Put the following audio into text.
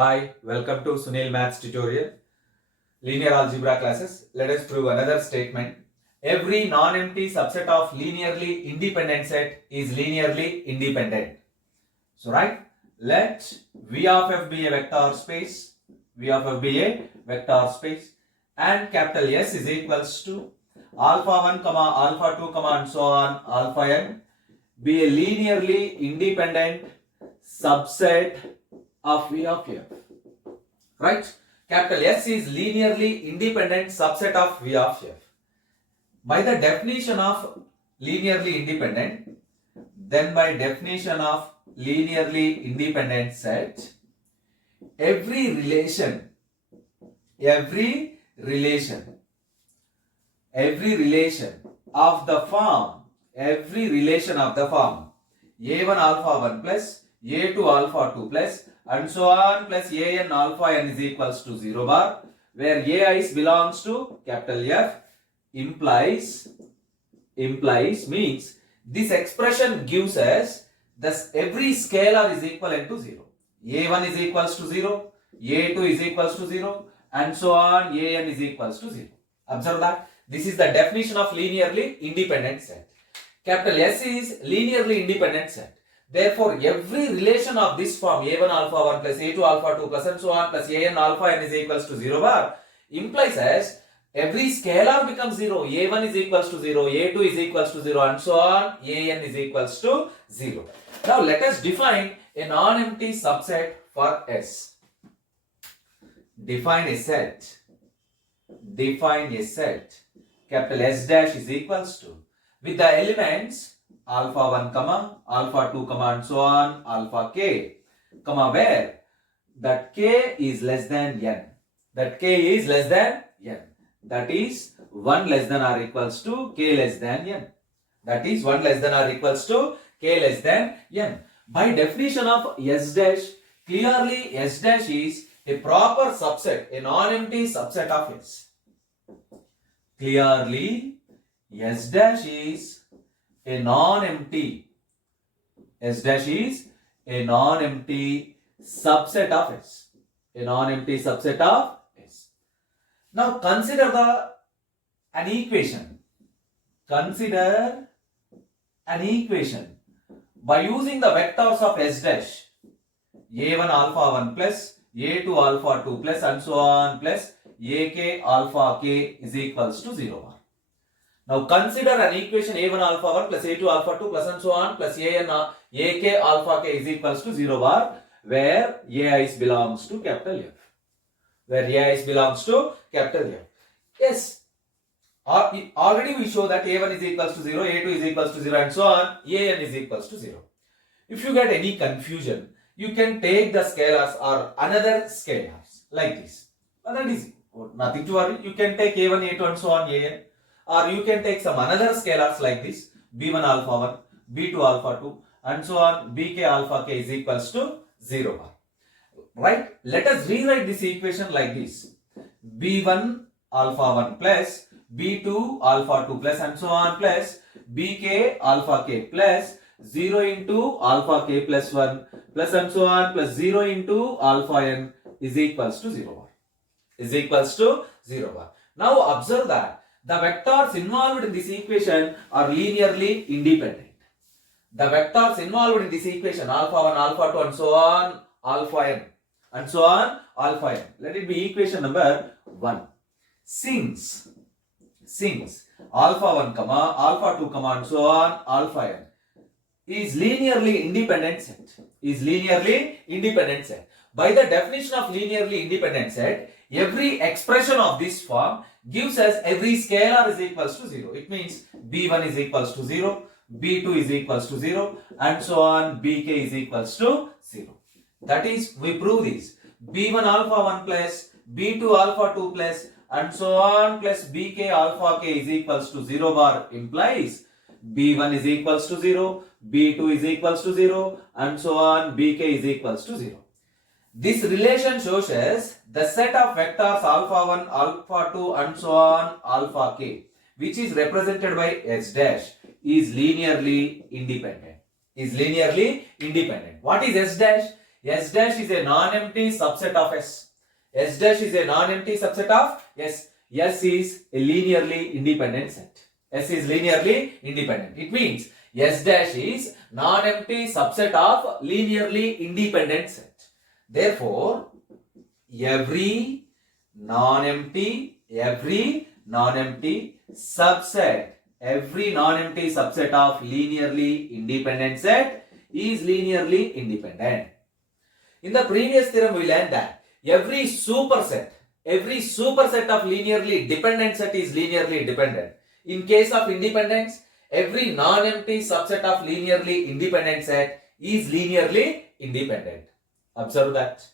Hi, welcome to Sunil Maths tutorial. Linear algebra classes. Let us prove another statement. Every non-empty subset of linearly independent set is linearly independent. So, right, let V of f be a vector space. V of f be a vector space, and capital S is equals to alpha 1, alpha 2, and so on, alpha n be a linearly independent subset of V of f. Right? Capital S is linearly independent subset of V of f. By the definition of linearly independent, then by definition of linearly independent set, every relation of the form, a1 alpha 1 plus a2 alpha 2 plus and so on plus an alpha n is equals to 0 bar, where a belongs to capital F, implies means this expression gives us thus every scalar is equivalent to 0. a1 is equals to 0, a2 is equals to 0 and so on, an is equals to 0. Observe that this is the definition of linearly independent set. Capital S is linearly independent set. Therefore, every relation of this form a1 alpha 1 plus a2 alpha 2 plus and so on plus an alpha n is equals to 0 bar implies as every scalar becomes 0. a1 is equals to 0, a2 is equals to 0 and so on, an is equals to 0. Now, let us define a non-empty subset for S. Define a set. Capital S dash is equals to, with the elements alpha 1, alpha 2, and so on, alpha k, where that k is less than n. That is 1 less than or equals to k less than n. By definition of S dash, clearly S dash is a proper subset, a non-empty subset of S. Clearly, S dash is a non-empty subset of S. Now consider an equation. By using the vectors of S dash, a1 alpha 1 plus a2 alpha 2 plus and so on plus ak alpha k is equals to 0 bar. Now consider an equation a1 alpha 1 plus a2 alpha 2 plus and so on plus ak alpha k is equals to 0 bar, where a belongs to capital F. Yes, already we show that a1 is equals to 0, a2 is equals to 0 and so on, an is equals to 0. If you get any confusion, you can take the scalars or another scalars like this. But that is nothing to worry. You can take a1, a2 and so on, an. Or you can take some another scalars like this, b1 alpha 1, b2 alpha 2 and so on, bk alpha k is equals to 0 bar. Right? Let us rewrite this equation like this. b1 alpha 1 plus b2 alpha 2 plus and so on plus bk alpha k plus 0 into alpha k plus 1 plus and so on plus 0 into alpha n is equals to 0 bar. Now observe that the vectors involved in this equation are linearly independent. Alpha 1, alpha 2 and so on, alpha n and so on, alpha n. Let it be equation number 1. Since alpha 1, alpha 2, and so on, alpha n is linearly independent set. By the definition of linearly independent set, every expression of this form gives us every scalar is equals to 0. It means b1 is equals to 0, b2 is equals to 0 and so on, bk is equals to 0. That is, we prove this. b1 alpha 1 plus b2 alpha 2 plus and so on plus bk alpha k is equals to 0 bar implies b1 is equals to 0, b2 is equals to 0 and so on, bk is equals to 0. This relation shows us the set of vectors alpha 1, alpha 2 and so on, alpha k, which is represented by S dash, is linearly independent. What is S dash? S dash is a non-empty subset of S. S dash is a non-empty subset of S. S is a linearly independent set. S is linearly independent. It means S dash is non-empty subset of linearly independent set. Therefore, every non-empty subset of linearly independent set is linearly independent. In the previous theorem, we learned that every superset of linearly dependent set is linearly dependent. In case of independence, every non-empty subset of linearly independent set is linearly independent. Observe that.